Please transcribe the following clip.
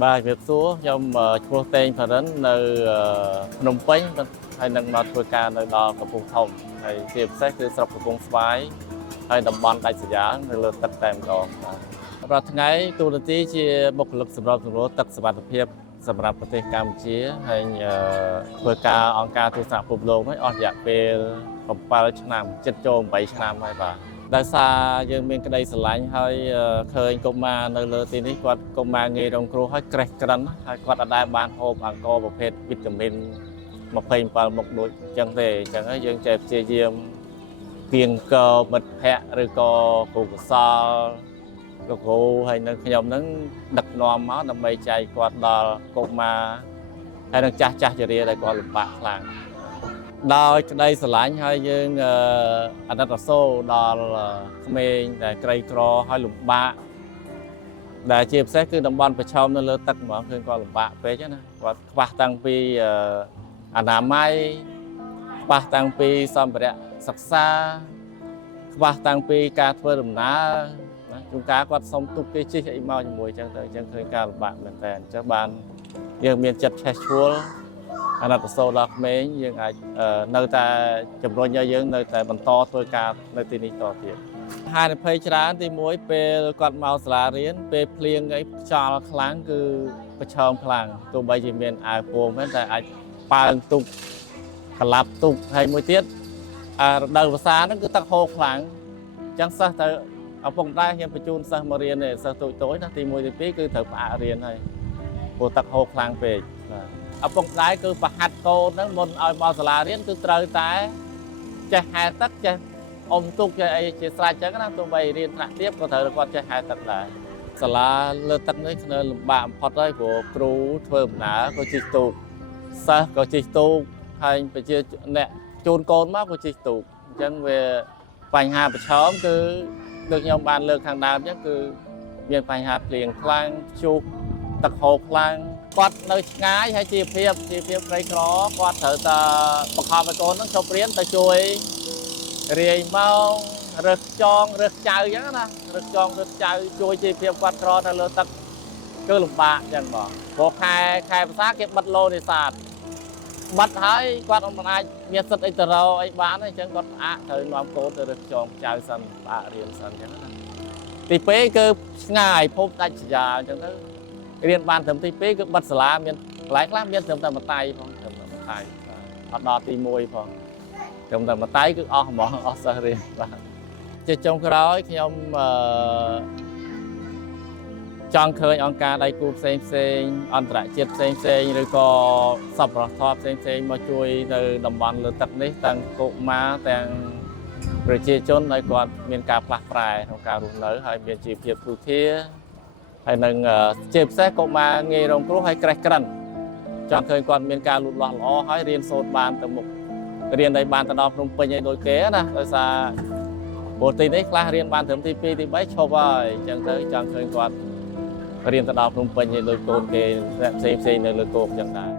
Bà Việt Xúa trong chùa tên phở rấn nơi Phnom Penh hay nâng mặt vừa ca nơi đó của vùng thông hay tiệm sáchคือสำหรับvùng Svái hay đồng bọn đại sứ giá nơi lượt tật tèm đó và ngàyตัวที่ជាបុគ្គលិកសម្របសម្រួលទឹកសុវត្ថិភាពសម្រាប់ប្រទេសកម្ពុជាហើយធ្វើការអង្គការទូតសហភាពលោកនេះអស់រយៈពេល7 ឆ្នាំជិតចូល8 ឆ្នាំហើយបាទដោយសារយើងមានក្តីស្រឡាញ់ហើយឃើញកុមារនៅលើទីនេះគាត់កុមារងាយរងគ្រោះហើយក្រេះក្រិនហើយគាត់អត់ដែលបានហូបអង្ករប្រភេទវីតាមីន27មុខដូចអញ្ចឹងទេអញ្ចឹងហើយយើងចេះព្យាយាមគៀងកមិត្តភ័ក្តិឬក៏គ្រូកសលក៏គ្រូហើយនៅខ្ញុំហ្នឹងដឹកនាំមកដើម្បីចែកគាត់ដល់កុមារហើយនឹងចាស់ជរាដែលគាត់លំបាកខ្លាំងដោយក្តីស្រឡាញ់ហើយយើងអាណិតអាសូរដល់ក្មេងដែលក្រីក្រហើយលំបាកដែលជាពិសេសគឺតំបន់ប្រឈមនៅលើទឹកហ្មងឃើញគាត់លំបាកពេកណាគាត់ខ្វះតាំងពីអនាម័យខ្វះតាំងពីសម្ភារៈសិក្សាខ្វះតាំងពីការធ្វើដំណើរណាជួនកាលគាត់សុំទុកគេជិះអីមកជាមួយអញ្ចឹងទៅអញ្ចឹងឃើញការលំបាកមែនតើអញ្ចឹងបានយើងមានចិត្តឆេះឈួលអាណិតអាសូរដល់ក្មេងយើងអាចនៅតែជំរុញឲ្យយើងនៅតែបន្តធ្វើការនៅទីនេះតទៀតហានិភ័យច្រើនទី1ពេលគាត់មកសាលារៀនពេលភ្លៀងអីខ្យល់ខ្លាំងគឺប្រឈមខ្លាំងទោះបីជាមានអាវពោងមែនតែអាចប៉ើងទុកកលាប់ទុកហើយមួយទៀតរដូវវស្សាហ្នឹងគឺទឹកហូរខ្លាំងអញ្ចឹងសិស្សទៅឪពុកម្ដាយខ្ញុំបញ្ជូនសិស្សមករៀនទេសិស្សតូចៗណាទី1ទី2គឺត្រូវផ្អាករៀនហើយព្រោះទឹកហូរខ្លាំងពេកបាទឪពុកម្ដាយគឺប្រហាត់កូនហ្នឹងមុនឲ្យមកសាលារៀនគឺត្រូវតែចេះហែលទឹកចេះអុំទុកចេះអីជាស្រេចចឹងណាទោះបីរៀនថ្នាក់ទាបក៏ត្រូវគាត់ចេះហែលទឹកដែរសាលាលើទឹកនេះគឺលំបាកបំផុតហើយព្រោះគ្រូធ្វើដំណើរក៏ជិះទូកសិស្សក៏ជិះទូកហើយប្រជាអ្នកជូនកូនមកក៏ជិះទូកអញ្ចឹងវាបញ្ហាប្រឈមគឺដូចខ្ញុំបានលើកខាងដើមអញ្ចឹងគឺមានបញ្ហាភ្លៀងខ្លាំងព្យុះទឹកហូរខ្លាំងគាត់នៅឆ្ងាយហើយជាភាពក្រីក្រគាត់ត្រូវតែបង្ខំឲ្យកូននឹងជប់រៀនទៅជួយរាយម៉ោងរើសចងរើសចៅអញ្ចឹងណារើសចងរើសចៅជួយជាភាពគាត់ក្រនៅលើទឹកគឺលំបាកអញ្ចឹងបងព្រោះខែភាសាគេបិទលោនេសាទបិទហើយគាត់មិនអាចមានសិទ្ធិអីទៅរកអីបានទេអញ្ចឹងគាត់ផ្អាកត្រូវនាំកូនទៅរើសចងចៅសិនផ្អាករៀនសិនអញ្ចឹងណាទី2គឺឆ្ងាយភពដាច់ស្រយាលអញ្ចឹងទៅរៀនបានត្រឹមទី2គឺបិទសាលាមានកន្លែងខ្លះមានត្រឹមតែម្ដាយផងត្រឹមតែម្ដាយអត់ដល់ទី1ផងត្រឹមតែម្ដាយគឺអស់ហ្មងអស់សិស្សរៀនបាទជាចុងក្រោយខ្ញុំចង់ឃើញអង្គការដៃគូផ្សេងអន្តរជាតិផ្សេងឬក៏សប្បុរសធម៌ផ្សេងមកជួយនៅតំបន់លើទឹកនេះទាំងកុមារទាំងប្រជាជនឲ្យគាត់មានការផ្លាស់ប្រែក្នុងការរស់នៅហើយមានជីវភាពទូធាហើយនឹងជាពិសេសកុមារងាយរងគ្រោះហើយក្រេះក្រិនចង់ឃើញគាត់មានការលូតលាស់ល្អហើយរៀនសូត្របានទៅមុខរៀនឲ្យបានទៅដល់ភ្នំពេញឲ្យដូចគេណាដោយសារព្រោះទីនេះខ្លះរៀនបានត្រឹមទី2ទី3ឈប់ហើយអញ្ចឹងទៅចង់ឃើញគាត់រៀនទៅដល់ភ្នំពេញឲ្យដូចកូនគេផ្សេងនៅលើគោកអញ្ចឹងដែរ